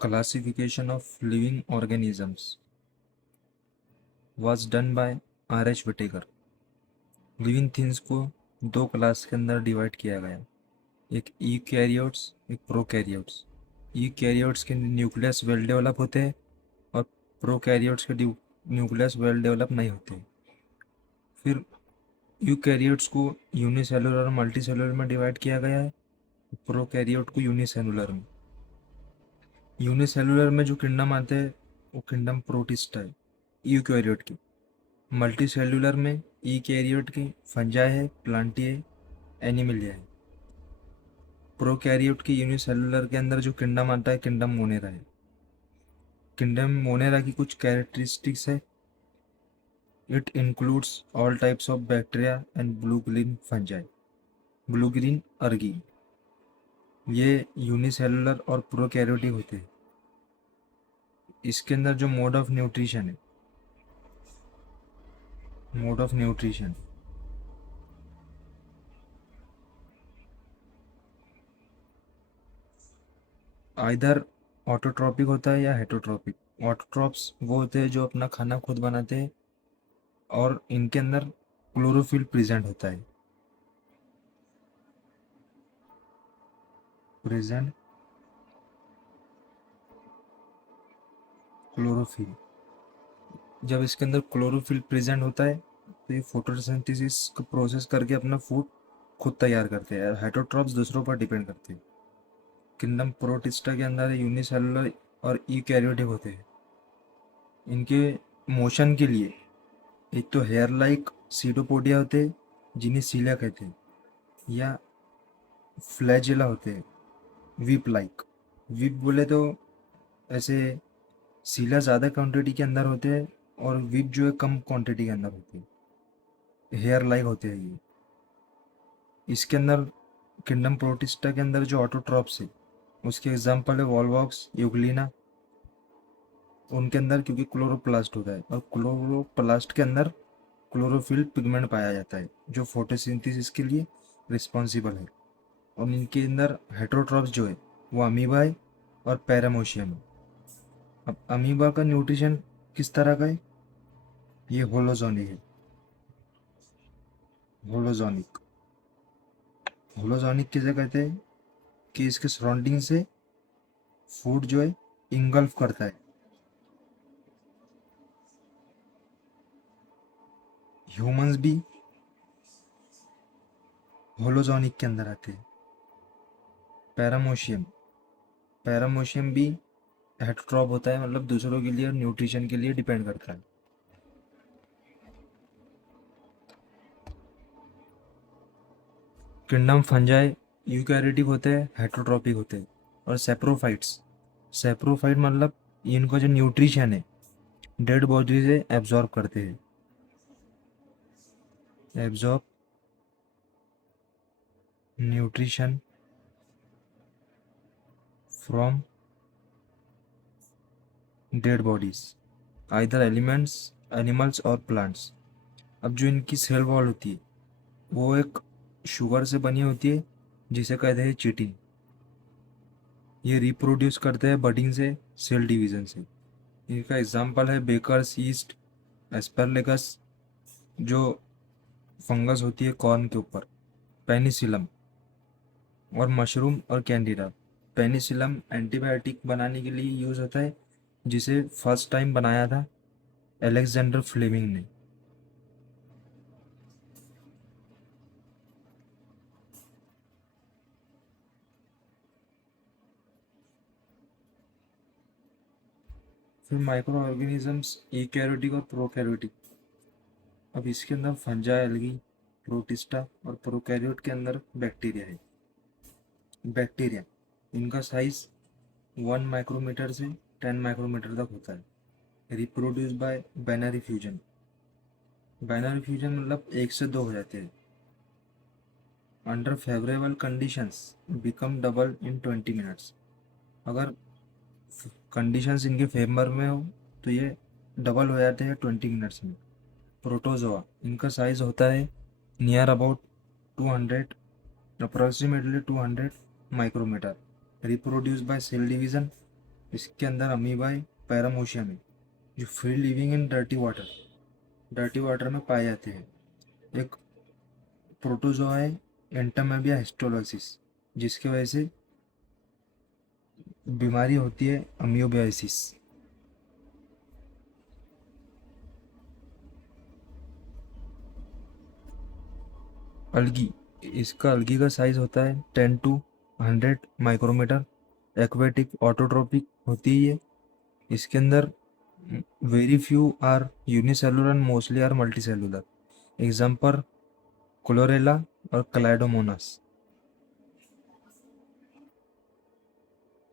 Classification of living organisms was done by R.H. Whittaker. Living things को दो class के अंदर डिवाइड किया गया, एक यूकैरियोट्स, एक प्रोकैरियोट्स। यूकैरियोट्स के न्यूक्लियस वेल डेवलप होते हैं और प्रोकैरियोट्स के न्यूक्लियस वेल डेवलप नहीं होते। फिर यूकैरियोट्स को यूनिसेलुलर और मल्टीसेलुलर में डिवाइड किया गया है, प्रोकैरियोट को यूनिसेलुलर में। यूनिसेलुलर में जो किंगडम आते हैं वो किंगडम प्रोटिस्टा है यूकैरियोट की। मल्टी सेल्यूलर में ईकैरियोट की फंजाई है, प्लांटिए, एनिमलिया है। प्रोकैरियोट की यूनिसेलुलर के अंदर जो किंगडम आता है किंगडम मोनेरा है। किंगडम मोनेरा की कुछ कैरेक्टरिस्टिक्स है। It includes all types of bacteria and blue green fungi, blue green algae. ये यूनिसेलुलर और प्रोकैरियोटिक होते हैं। इसके अंदर जो मोड ऑफ न्यूट्रिशन है, mode of nutrition either autotrophic होता है या हेटरोट्रॉपिक। ऑटोट्रॉप्स वो होते हैं जो अपना खाना खुद बनाते हैं और इनके अंदर क्लोरोफिल प्रेजेंट होता है। Present chlorophyll. जब इसके अंदर क्लोरोफिल प्रेजेंट होता है तो ये फोटोसिंथेसिस का प्रोसेस करके अपना फूड खुद तैयार करते हैं। हेटरोट्रॉप्स दूसरों पर डिपेंड करते हैं। किंगडम प्रोटिस्टा के अंदर यूनिसेलुलर और यूकैरियोटिक होते हैं। इनके मोशन के लिए एक तो हेयर लाइक सीटोपोडिया होते हैं जिन्हें सीला कहते हैं, या फ्लैजिला होते हैं विप लाइक। विप बोले तो ऐसे सीला ज़्यादा क्वांटिटी के अंदर होते हैं और विप जो है कम क्वांटिटी के अंदर होते हैं। हेयर लाइक होते हैं ये। इसके अंदर किंगडम प्रोटिस्टा के अंदर जो ऑटोट्रॉप्स है उसके एग्जांपल है वॉलवॉक्स, यूग्लिना। उनके अंदर क्योंकि क्लोरोप्लास्ट होता है और क्लोरोप्लास्ट के अंदर क्लोरोफिल पिगमेंट पाया जाता है जो फोटोसिंथेसिस के लिए रिस्पॉन्सिबल है। और इनके अंदर हेटरोट्रॉप्स जो है वो अमीबा है और पैरामोशियम है। अब अमीबा का न्यूट्रिशन किस तरह का है? ये होलोजोनिक है। होलोजोनिक। होलोजोनिक किसे कहते हैं कि इसके सराउंडिंग से फूड जो है इंगल्फ करता है। ह्यूमंस भी होलोजोनिक के अंदर आते हैं। पैरामोशियम, पैरामोशियम भी हेटरोट्रॉप होता है, मतलब दूसरों के लिए और न्यूट्रिशन के लिए डिपेंड करता है। किंगडम फंजाई यूकैरियोटिक होते हैं, हेटरोट्रॉपिक होते हैं। और सेप्रोफाइट्स, सेप्रोफाइट मतलब इनका जो न्यूट्रिशन है डेड बॉडी से एब्जॉर्ब करते हैं। Absorb nutrition from dead bodies, either elements, animals और प्लांट्स। अब जो इनकी सेल वॉल होती है वो एक शुगर से बनी होती है जिसे कहते हैं चिटिन। ये रिप्रोड्यूस करते हैं बडिंग से, सेल डिवीजन से। इनका एग्जाम्पल है बेकर्स यीस्ट, एस्परलेगस जो फंगस होती है कॉर्न के ऊपर, पेनिसिलम और मशरूम और कैंडिडा। पेनिसिलम एंटीबायोटिक बनाने के लिए यूज़ होता है जिसे फर्स्ट टाइम बनाया था अलेक्जेंडर फ्लेमिंग ने। फिर माइक्रो ऑर्गेनिजम्स यूकैरियोटिक और प्रोकैरियोटिक। अब इसके अंदर फंजाई, एल्गी, प्रोटिस्टा और प्रोकैरियोट के अंदर बैक्टीरिया है। बैक्टीरिया, इनका साइज 1 माइक्रोमीटर से 10 माइक्रोमीटर तक होता है। Reproduce by binary fusion. Binary fusion मतलब एक से दो हो जाते हैं। Under favourable conditions become double in 20 minutes. अगर कंडीशंस इनके फेवर में हो तो ये डबल हो जाते हैं 20 मिनट्स में। प्रोटोजोआ, इनका साइज होता है near about 200, approximately 200 micrometre. Reproduce by cell division इसके अंदर अमीबाई पैरामोशियम है जो free living in dirty water में पाए जाते हैं। एक प्रोटोजोआ है एंटामेबिया हिस्टोलोसिस, जिसकी वजह से बीमारी होती है अमियोबाइसिस। अलगी, इसका अलगी का साइज होता है 10 to 100 माइक्रोमीटर। एक्वेटिक ऑटोट्रोपिक होती है ये। इसके अंदर very few are unicellular and mostly are multicellular. Example chlorella और क्लाइडोमोनास।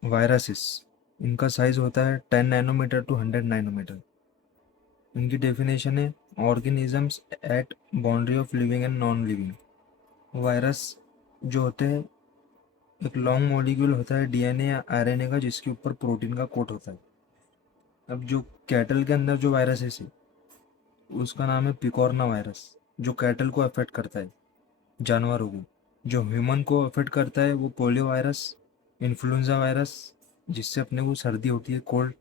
वायरसेस, इनका साइज होता है 10 नैनोमीटर to 100 नैनोमीटर। इनकी डेफिनेशन है organisms at boundary of living and non living. Virus जो होते हैं एक लॉन्ग मॉलिक्यूल होता है डीएनए या आरएनए का, जिसके ऊपर प्रोटीन का कोट होता है। अब जो कैटल के अंदर जो वायरस है उसका नाम है पिकॉर्ना वायरस, जो कैटल को अफेक्ट करता है, जानवरों को। जो ह्यूमन को अफेक्ट करता है वो पोलियो वायरस, इन्फ्लुएंजा वायरस जिससे अपने को सर्दी होती है, कोल्ड,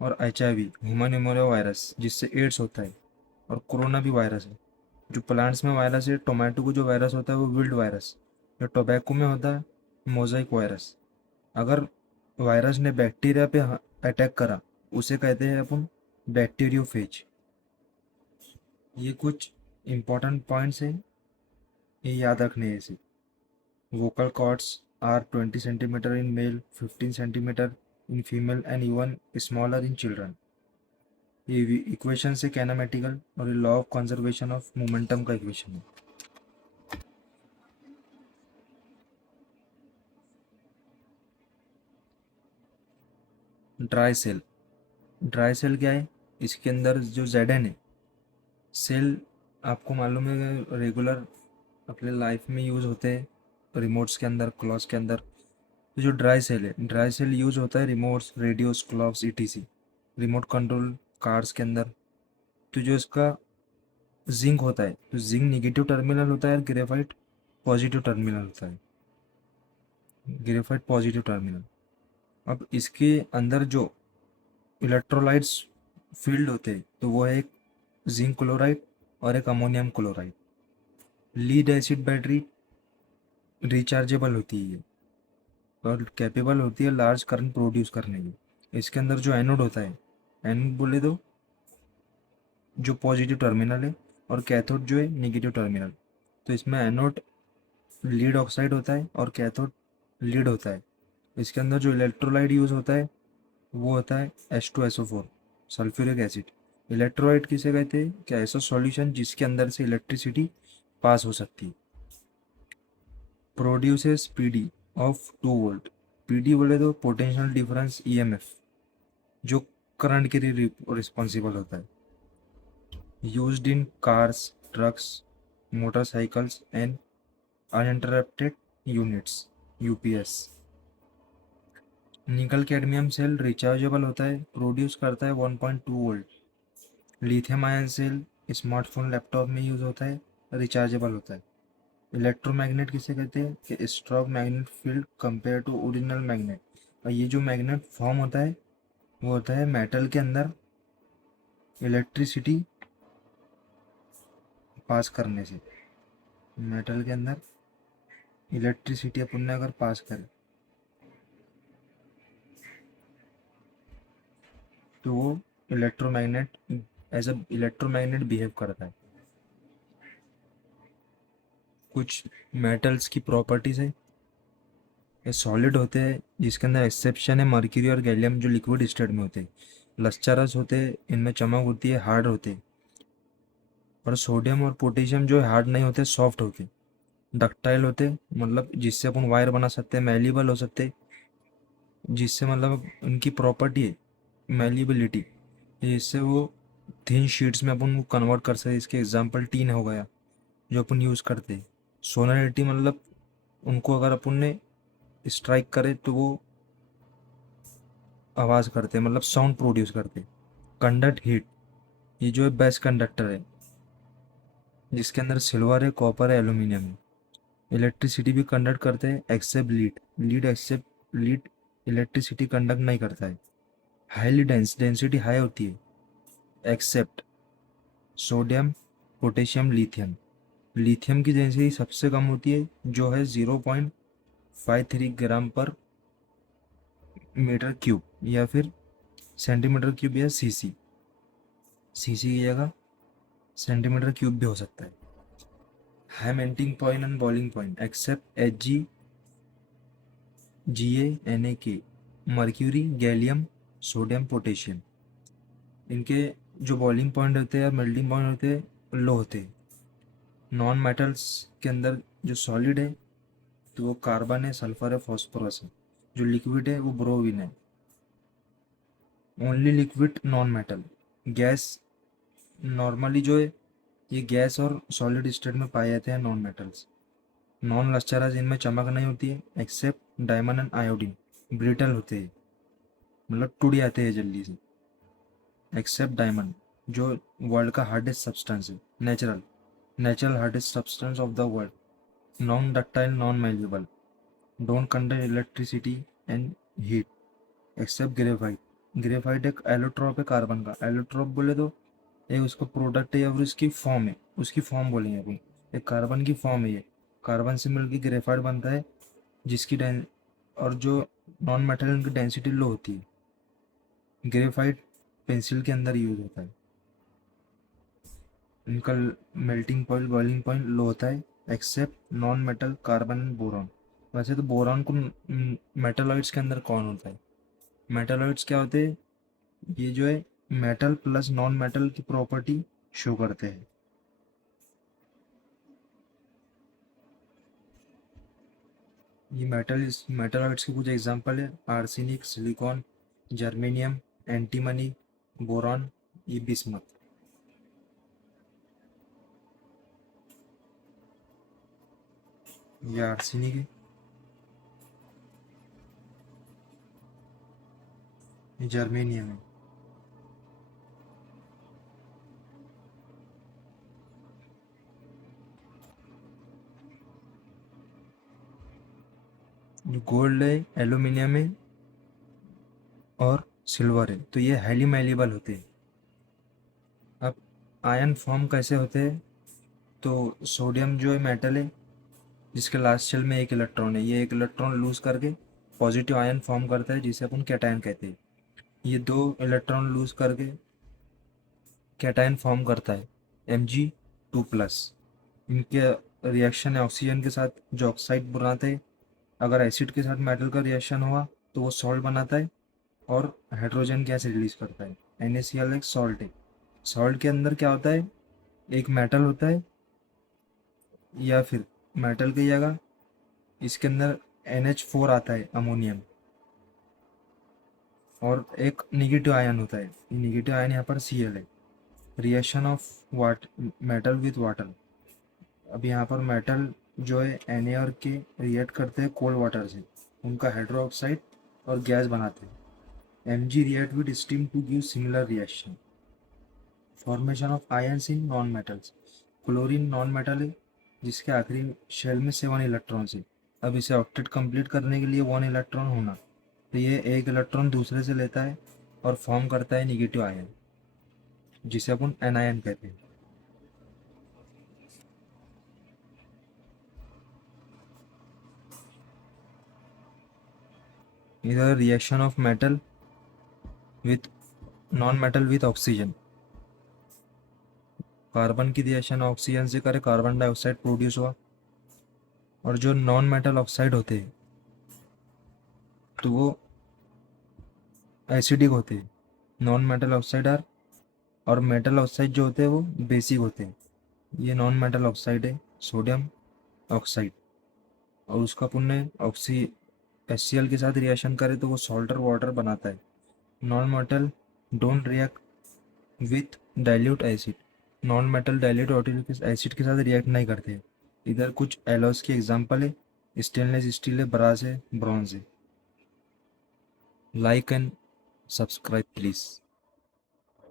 और एचआईवी ह्यूमन इम्यूनो वायरस जिससे एड्स होता है, और कोरोना भी वायरस है। जो प्लांट्स में वायरस है, टोमेटो को जो वायरस होता है वो विल्ड वायरस। जो टोबैको में होता है मोजाइक वायरस। अगर वायरस ने बैक्टीरिया पे अटैक करा उसे कहते हैं अपन बैक्टीरियोफेज। ये कुछ इंपॉर्टेंट पॉइंट्स हैं, ये याद रखने हैं इसे। Vocal cords are 20 centimetre in male, 15 centimetre in female and even smaller in children. ये इक्वेशन से कैनामेटिकल और ये law of conservation of momentum का इक्वेशन है। ड्राई सेल, ड्राई सेल क्या है? इसके अंदर जो जेडन है सेल, आपको मालूम है रेगुलर अपने लाइफ में यूज़ होते हैं, रिमोट्स के अंदर, क्लॉक्स के अंदर। तो जो ड्राई सेल है, ड्राई सेल यूज़ होता है remotes, radios, clocks, etc, remote control cars के अंदर। तो जो इसका जिंक होता है, तो जिंक निगेटिव टर्मिनल होता है और ग्रेफाइट पॉजिटिव टर्मिनल होता है, ग्रेफाइट पॉजिटिव टर्मिनल। अब इसके अंदर जो इलेक्ट्रोलाइट्स फील्ड होते हैं तो वो है एक जिंक क्लोराइड और एक ammonium chloride. Lead acid battery rechargeable होती है और कैपेबल होती है लार्ज करंट प्रोड्यूस करने की। इसके अंदर जो एनोड होता है, एनोड बोले तो जो पॉजिटिव टर्मिनल है, और कैथोड जो है नेगेटिव टर्मिनल। तो इसमें एनोड लीड ऑक्साइड होता है और कैथोड लीड होता है। इसके अंदर जो इलेक्ट्रोलाइट यूज़ होता है वो होता है H2SO4, सल्फ्यूरिक एसिड। इलेक्ट्रोलाइट किसे कहते हैं? क्या ऐसा सॉल्यूशन जिसके अंदर से इलेक्ट्रिसिटी पास हो सकती है। Produces PD of 2 volt. PD बोले तो पोटेंशियल डिफरेंस ईएमएफ, जो करंट के लिए रिस्पॉन्सिबल होता है। Used in cars, trucks, motorcycles and uninterrupted units, UPS. Nickel cadmium cell rechargeable होता है, प्रोड्यूस करता है 1.2 volt. Lithium ion cell smartphone, laptop में यूज़ होता है, रिचार्जेबल होता है। इलेक्ट्रोमैग्नेट किसे कहते हैं? कि strong magnet field compare to original magnet. और ये जो मैग्नेट फॉर्म होता है वो होता है मेटल के अंदर इलेक्ट्रिसिटी पास करने से। मेटल के अंदर इलेक्ट्रिसिटी अपन ने अगर पास करे तो वो electromagnet as a electromagnet behave करता है। कुछ मेटल्स की प्रॉपर्टीज है, ये सॉलिड होते हैं, जिसके अंदर एक्सेप्शन है मर्क्यूरी और गैलियम, जो लिक्विड स्टेट में होते हैं। लश्चरस होते हैं, इनमें चमक होती है, हार्ड होते हैं। और सोडियम और पोटेशियम जो हार्ड नहीं होते, सॉफ्ट होते, डक्टाइल होते, मतलब जिससे अपन वायर बना सकते हैं, मैलिबल हो सकते, जिससे मतलब उनकी प्रॉपर्टी है मैलिबिलिटी, जिससे वो थिन शीट्स में अपन को कन्वर्ट कर सकते। इसके एग्जांपल टीन हो गया जो अपन यूज़ करते हैं। सोनरिटी, मतलब उनको अगर अपन ने स्ट्राइक करे तो वो आवाज़ करते हैं, मतलब साउंड प्रोड्यूस करते हैं। कंडक्ट हीट, ये जो है बेस्ट कंडक्टर है, जिसके अंदर सिल्वर है, कॉपर है, एल्यूमिनियम है। इलेक्ट्रिसिटी भी कंडक्ट करते हैं except lead, lead except lead electricity conduct नहीं करता है। हाईली डेंसिटी हाई होती है except sodium, potassium, lithium. Lithium की डेंसिटी सबसे कम होती है जो है 0.53 ग्राम पर मीटर क्यूब या फिर सेंटीमीटर क्यूब या सीसी। सीसी की जगह सेंटीमीटर क्यूब भी हो सकता है। High melting point and boiling point accept Hg, Ga, Na, mercury, gallium, sodium, potassium. इनके जो बॉइलिंग पॉइंट होते हैं और मेल्टिंग पॉइंट होते हैं लो होते हैं। नॉन मेटल्स के अंदर जो सॉलिड है तो वो कार्बन है, सल्फर है, फॉस्फोरस है। जो लिक्विड है वो ब्रोमीन है। Only liquid non metal. Gas normally जो है ये गैस और सॉलिड स्टेट में पाए जाते हैं नॉन मेटल्स। नॉन लस्चरस, इनमें चमक नहीं होती है except diamond and iodine. Brittle होते हैं, मतलब टूट जाते हैं जल्दी से। एक्सेप्ट डायमंड जो वर्ल्ड का हार्डेस्ट सब्सटेंस है, natural hardest substance of the world. Non ductile, non malleable, don't conduct electricity and heat except graphite. Graphite एक एलोट्रॉप है कार्बन का। एलोट्रॉप बोले तो ये उसका प्रोडक्ट है या फिर उसकी फॉर्म है, उसकी फॉर्म बोलेंगे अपन। एक कार्बन की फॉर्म है ये। कार्बन से मिलकर ग्रेफाइट बनता है जिसकी और जो नॉन मेटल इनकी डेंसिटी लो होती है। ग्रेफाइट पेंसिल के अंदर यूज होता है। इनका melting point, boiling point low होता है except non metal, carbon and boron. वैसे तो बोरॉन को मेटलॉइड्स के अंदर कौन होता है? मेटलॉइड्स क्या होते हैं? ये जो है मेटल प्लस नॉन मेटल की प्रॉपर्टी शो करते हैं। ये मेटलॉइड्स के कुछ एग्जांपल है arsenic, silicon, germanium, antimony, boron, ये बिस्मथ। ये आर्सेनिक है, ये जर्मेनियम है। जो गोल्ड है, एल्यूमिनियम है और सिल्वर है, तो ये हाईली मैलेबल होते हैं। अब आयन फॉर्म कैसे होते हैं? तो सोडियम जो है मेटल है जिसके लास्ट शेल में एक इलेक्ट्रॉन है। ये एक इलेक्ट्रॉन लूज करके पॉजिटिव आयन फॉर्म करता है जिसे अपन कैटायन कहते हैं। ये दो इलेक्ट्रॉन लूज करके कैटायन फॉर्म करता है Mg2+। इनके रिएक्शन है ऑक्सीजन के साथ जो ऑक्साइड बनाते हैं। अगर एसिड के साथ मेटल का रिएक्शन हुआ तो वो सॉल्ट बनाता है और हाइड्रोजन गैस रिलीज करता है। NaCl एक सॉल्ट है। सॉल्ट के अंदर क्या होता है? एक मेटल होता है या फिर मेटल की जगह इसके अंदर NH4 आता है, अमोनियम। और एक निगेटिव आयन होता है, निगेटिव आयन यहाँ पर Cl है। Reaction of what metal with water. अब यहाँ पर मेटल जो है Na और K रिएक्ट करते हैं कोल्ड वाटर से, उनका हाइड्रोक्साइड और गैस बनाते हैं। Mg react with steam to give similar reaction. Formation of ions in non metals. Chlorine non metal है जिसके आखिरी शेल में 7 इलेक्ट्रॉन है। अब इसे ऑक्टेट कंप्लीट करने के लिए 1 इलेक्ट्रॉन होना, तो ये एक इलेक्ट्रॉन दूसरे से लेता है और फॉर्म करता है निगेटिव आयन जिसे अपन एनायन कहते हैं। इधर reaction of metal with non metal with oxygen. Carbon की रिएक्शन ऑक्सीजन से करे, कार्बन डाइऑक्साइड प्रोड्यूस हुआ। और जो नॉन मेटल ऑक्साइड होते हैं तो वो एसिडिक होते हैं। नॉन मेटल ऑक्साइड आर, और मेटल ऑक्साइड जो होते हैं वो बेसिक होते हैं। ये नॉन मेटल ऑक्साइड है सोडियम ऑक्साइड, और उसका पुण्य ऑक्सी HCl के साथ रिएक्शन करे तो वो सॉल्ट और वाटर बनाता है। Non metal don't react with dilute acid. Non metal dilute acid के साथ रिएक्ट नहीं करते। इधर कुछ एलॉयस की एग्जांपल है, स्टेनलेस स्टील है, ब्रास है, ब्रॉन्ज है। Like and subscribe please.